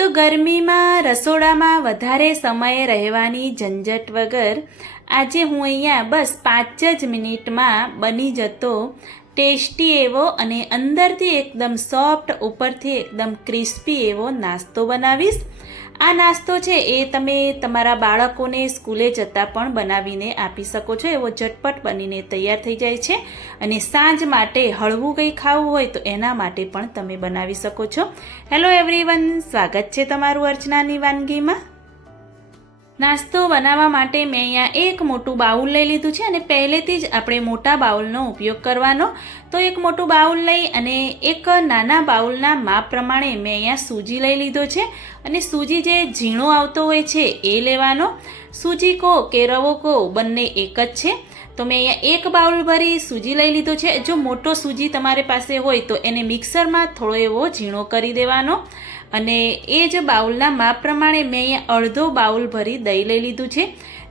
તો ગરમીમાં રસોડામાં વધારે સમય રહેવાની ઝંઝટ વગર આજે હું અહીંયા બસ 5 જ મિનિટમાં બની જતો ટેસ્ટી એવો અને અંદરથી એકદમ સોફ્ટ ઉપરથી એકદમ ક્રિસ્પી એવો નાસ્તો બનાવીશ। આ નાસ્તો છે એ તમે તમારા બાળકોને સ્કૂલે જતાં પણ બનાવીને આપી શકો છો। એવો ઝટપટ બનીને તૈયાર થઈ જાય છે અને સાંજ માટે હળવું કંઈ ખાવું હોય તો એના માટે પણ તમે બનાવી શકો છો। હેલો એવરીવન, સ્વાગત છે તમારું અર્ચનાની વાનગીમાં। નાસ્તો બનાવવા માટે મેં અહીંયા એક મોટું બાઉલ લઈ લીધું છે અને પહેલેથી જ આપણે મોટા બાઉલનો ઉપયોગ કરવાનો। તો એક મોટું બાઉલ લઈ અને એક નાના બાઉલના માપ પ્રમાણે મેં અહીંયા સૂજી લઈ લીધો છે અને સૂજી જે ઝીણો આવતો હોય છે એ લેવાનો। સૂજી કહો કે રવો કહો બંને એક જ છે। તો મેં અહીંયા એક બાઉલ ભરી સૂજી લઈ લીધો છે। જો મોટો સૂજી તમારી પાસે હોય તો એને મિક્સરમાં થોડો એવો ઝીણો કરી દેવાનો અને એ જ બાઉલના માપ પ્રમાણે મેં અહીંયા અડધો બાઉલ ભરી દહીં લઈ લીધું છે।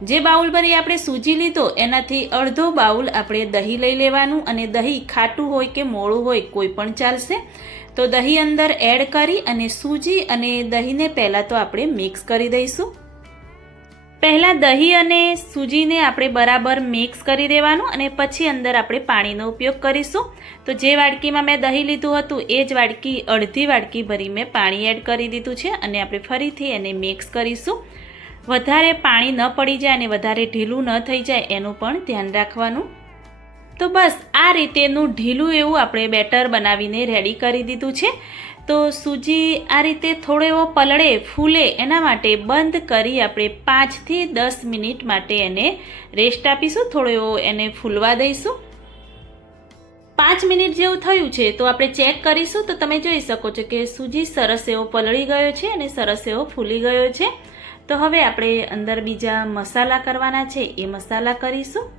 જે બાઉલ ભરી આપણે સૂજી લીધો એનાથી અડધો બાઉલ આપણે દહીં લઈ લેવાનું અને દહીં ખાટું હોય કે મોળું હોય કોઈ પણ ચાલશે। તો દહીં અંદર એડ કરી અને સૂજી અને દહીંને પહેલાં તો આપણે મિક્સ કરી દઈશું। પહેલાં દહીં અને સૂજીને આપણે બરાબર મિક્સ કરી દેવાનું અને પછી અંદર આપણે પાણીનો ઉપયોગ કરીશું। તો જે વાડકીમાં મેં દહીં લીધું હતું એ જ વાડકી અડધી વાડકી ભરી મેં પાણી એડ કરી દીધું છે અને આપણે ફરીથી એને મિક્સ કરીશું। વધારે પાણી ન પડી જાય અને વધારે ઢીલું ન થઈ જાય એનું પણ ધ્યાન રાખવાનું। તો બસ આ રીતેનું ઢીલું એવું આપણે બેટર બનાવીને રેડી કરી દીધું છે। તો સૂજી આ રીતે થોડો એવો પલળે ફૂલે એના માટે બંધ કરી આપણે 5 થી 10 મિનિટ માટે એને રેસ્ટ આપીશું। થોડો એવો એને ફૂલવા દઈશું। 5 મિનિટ જેવું થયું છે તો આપણે ચેક કરીશું। તો તમે જોઈ શકો છો કે સૂજી સરસ એવો પલળી ગયો છે અને સરસ એવો ફૂલી ગયો છે। તો હવે આપણે અંદર બીજા મસાલા કરવાના છે એ મસાલા કરીશું।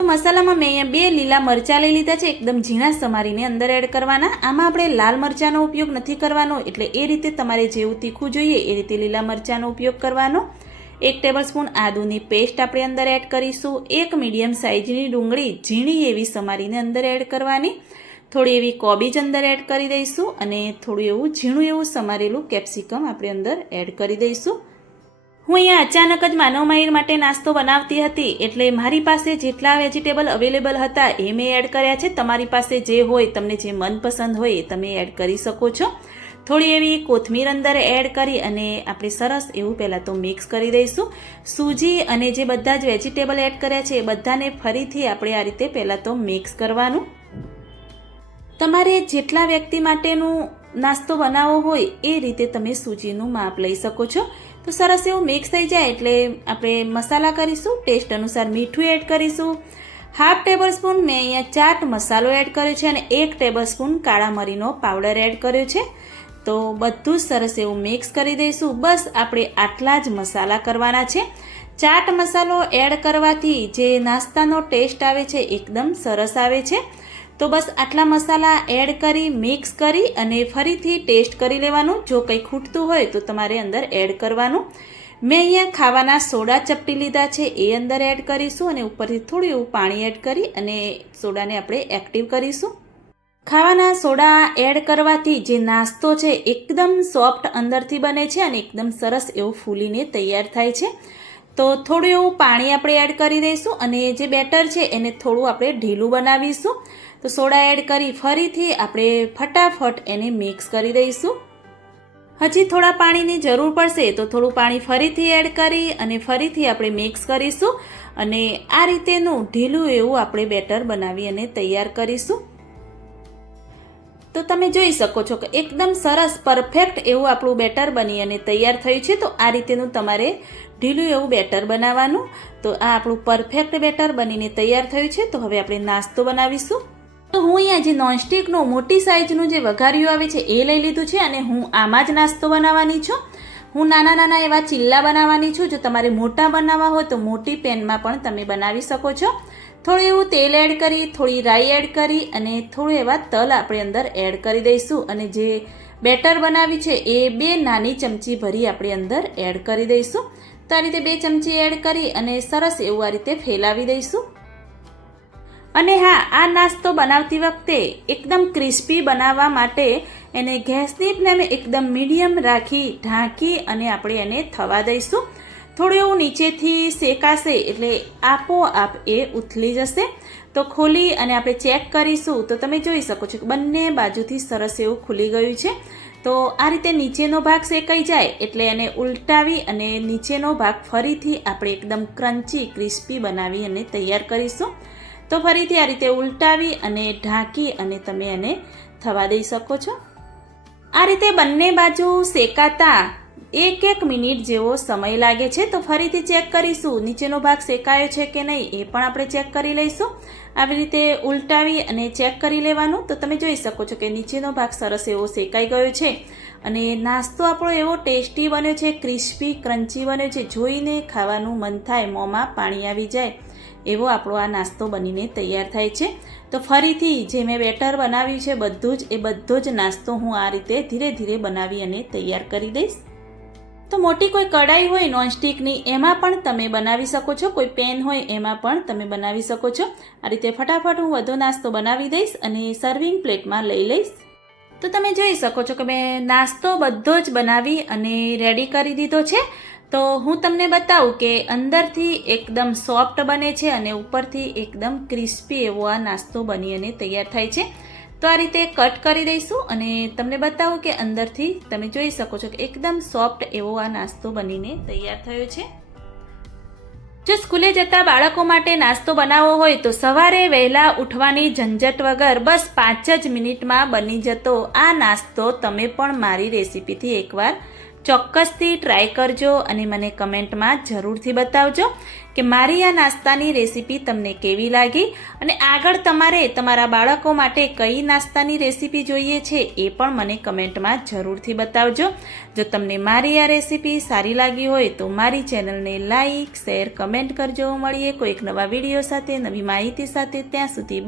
મસાલામાં મેં અહીંયા 2 લીલા મરચાં લઈ લીધા છે, એકદમ ઝીણા સમારીને અંદર એડ કરવાના। આમાં આપણે લાલ મરચાંનો ઉપયોગ નથી કરવાનો, એટલે એ રીતે તમારે જેવું તીખું જોઈએ એ રીતે લીલા મરચાંનો ઉપયોગ કરવાનો। 1 ટેબલસ્પૂન આદુની પેસ્ટ આપણે અંદર એડ કરીશું। 1 મીડિયમ સાઇઝની ડુંગળી ઝીણી એવી સમારીને અંદર એડ કરવાની। થોડી એવી કોબીજ અંદર એડ કરી દઈશું અને થોડું એવું ઝીણું એવું સમારેલું કેપ્સિકમ આપણે અંદર એડ કરી દઈશું। હું અહીંયા અચાનક જ માનવ માહિર માટે નાસ્તો બનાવતી હતી એટલે મારી પાસે જેટલા વેજીટેબલ અવેલેબલ હતા એ મેં એડ કર્યા છે। તમારી પાસે જે હોય, તમને જે મનપસંદ હોય એ તમે એડ કરી શકો છો। થોડી એવી કોથમીર અંદર એડ કરી અને આપણે સરસ એવું પહેલાં તો મિક્સ કરી દઈશું। સૂજી અને જે બધા જ વેજીટેબલ એડ કર્યા છે એ બધાને ફરીથી આપણે આ રીતે પહેલાં તો મિક્સ કરવાનું। તમારે જેટલા વ્યક્તિ માટેનું નાસ્તો બનાવવો હોય એ રીતે તમે સૂજીનું માપ લઈ શકો છો। તો સરસ એવું મિક્સ થઈ જાય એટલે આપણે મસાલા કરીશું। ટેસ્ટ અનુસાર મીઠું એડ કરીશું। 1/2 ટેબલસ્પૂન મેં અહીંયા ચાટ મસાલો એડ કર્યો છે અને 1 ટેબલસ્પૂન કાળા મરીનો પાવડર એડ કર્યો છે। તો બધું જ સરસ એવું મિક્સ કરી દઈશું। બસ આપણે આટલા જ મસાલા કરવાના છે। ચાટ મસાલો એડ કરવાથી જે નાસ્તાનો ટેસ્ટ આવે છે એકદમ સરસ આવે છે। તો બસ આટલા મસાલા એડ કરી મિક્સ કરી અને ફરીથી ટેસ્ટ કરી લેવાનું। જો કંઈ ખૂટતું હોય તો તમારે અંદર એડ કરવાનું। મેં અહીંયા ખાવાના સોડા ચપટી લીધા છે એ અંદર એડ કરીશું અને ઉપરથી થોડું એવું પાણી એડ કરી અને સોડાને આપણે એક્ટિવ કરીશું। ખાવાના સોડા એડ કરવાથી જે નાસ્તો છે એકદમ સોફ્ટ અંદરથી બને છે અને એકદમ સરસ એવું ફૂલીને તૈયાર થાય છે। તો થોડું એવું પાણી આપણે એડ કરી દઈશું અને જે બેટર છે એને થોડું આપણે ઢીલું બનાવીશું। તો સોડા એડ કરી ફરીથી આપણે ફટાફટ એને મિક્સ કરી દઈશું। હજી થોડા પાણીની જરૂર પડશે તો થોડું પાણી ફરીથી એડ કરી અને ફરીથી આપણે મિક્સ કરીશું અને આ રીતેનું ઢીલું એવું આપણે બેટર બનાવી અને તૈયાર કરીશું। તો તમે જોઈ શકો છો કે એકદમ સરસ પરફેક્ટ એવું આપણું બેટર બની અને તૈયાર થયું છે। તો આ રીતેનું તમારે ઢીલું એવું બેટર બનાવવાનું। તો આ આપણું પરફેક્ટ બેટર બનીને તૈયાર થયું છે। તો હવે આપણે નાસ્તો બનાવીશું। તો હું અહીંયા જે નોનસ્ટિકનું મોટી સાઇઝનું જે વઘારિયું આવે છે એ લઈ લીધું છે અને હું આમાં જ નાસ્તો બનાવવાની છું। હું નાના નાના એવા ચીલ્લા બનાવવાની છું। જો તમારે મોટા બનાવવા હોય તો મોટી પેનમાં પણ તમે બનાવી શકો છો। થોડું એવું તેલ એડ કરી, થોડી રાઈ એડ કરી અને થોડું એવા તલ આપણે અંદર એડ કરી દઈશું અને જે બેટર બનાવી છે એ 2 નાની ચમચી ભરી આપણે અંદર એડ કરી દઈશું। તો આ રીતે 2 ચમચી એડ કરી અને સરસ એવું આ રીતે ફેલાવી દઈશું। અને હા, આ નાસ્તો બનાવતી વખતે એકદમ ક્રિસ્પી બનાવવા માટે એને ગેસની ફ્લેમ એકદમ મીડિયમ રાખી ઢાંકી અને આપણે એને થવા દઈશું. થોડું એવું નીચેથી શેકાશે એટલે આપોઆપ એ ઉથલી જશે. તો ખોલી અને આપણે ચેક કરીશું તો તમે જોઈ શકો છો કે બંને બાજુથી સરસ એવું ખુલી ગયું છે. તો આ રીતે નીચેનો ભાગ શેકાઈ જાય એટલે એને ઉલટાવી અને નીચેનો ભાગ ફરીથી આપણે એકદમ ક્રન્ચી ક્રિસ્પી બનાવી અને તૈયાર કરીશું. તો ફરીથી આ રીતે ઉલટાવી અને ઢાંકી અને તમે એને થવા દઈ શકો છો. આ રીતે બંને બાજુ શેકાતા 1 મિનિટ જેવો સમય લાગે છે. તો ફરીથી ચેક કરીશું નીચેનો ભાગ શેકાયો છે કે નહીં એ પણ આપણે ચેક કરી લઈશું. આવી રીતે ઉલટાવી અને ચેક કરી લેવાનું. તો તમે જોઈ શકો છો કે નીચેનો ભાગ સરસ એવો શેકાઈ ગયો છે અને નાસ્તો આપણો એવો ટેસ્ટી બન્યો છે, ક્રિસ્પી ક્રન્ચી બન્યો છે. જોઈને ખાવાનું મન થાય, મોંમાં પાણી આવી જાય એવો આપણો આ નાસ્તો બનીને તૈયાર થાય છે. તો ફરીથી જે મેં બેટર બનાવ્યું છે બધો જ નાસ્તો હું આ રીતે ધીરે ધીરે બનાવી અને તૈયાર કરી દઈશ. તો મોટી કોઈ કડાઈ હોય નોનસ્ટિકની એમાં પણ તમે બનાવી શકો છો, કોઈ પેન હોય એમાં પણ તમે બનાવી શકો છો. આ રીતે ફટાફટ હું બધો નાસ્તો બનાવી દઈશ અને સર્વિંગ પ્લેટમાં લઈ લઈશ. તો તમે જોઈ શકો છો કે મેં નાસ્તો બધો જ બનાવી અને રેડી કરી દીધો છે. તો હું તમને બતાવું કે અંદરથી એકદમ સોફ્ટ બને છે અને ઉપરથી એકદમ ક્રિસ્પી એવો આ નાસ્તો બની અને તૈયાર થાય છે. તો આ રીતે કટ કરી દઈશું અને તમને બતાવું કે અંદરથી તમે જોઈ શકો છો કે એકદમ સોફ્ટ એવો આ નાસ્તો બનીને તૈયાર થયો છે. જો સ્કૂલે જતા બાળકો માટે નાસ્તો બનાવવો હોય તો સવારે વહેલા ઉઠવાની ઝંઝટ વગર બસ 5 જ મિનિટમાં બની જતો આ નાસ્તો તમે પણ મારી રેસીપીથી એકવાર ચોક્કસથી ટ્રાય કરજો અને મને કમેન્ટમાં જરૂરથી બતાવજો કે મારી આ નાસ્તાની રેસીપી તમને કેવી લાગી અને આગળ તમારે તમારા બાળકો માટે કઈ નાસ્તાની રેસીપી જોઈએ છે એ પણ મને કમેન્ટમાં જરૂરથી બતાવજો. જો તમને મારી આ રેસીપી સારી લાગી હોય તો મારી ચેનલને લાઈક, શેર, કમેન્ટ કરજો. મળીએ કોઈક નવા વિડીયો સાથે, નવી માહિતી સાથે. ત્યાં સુધી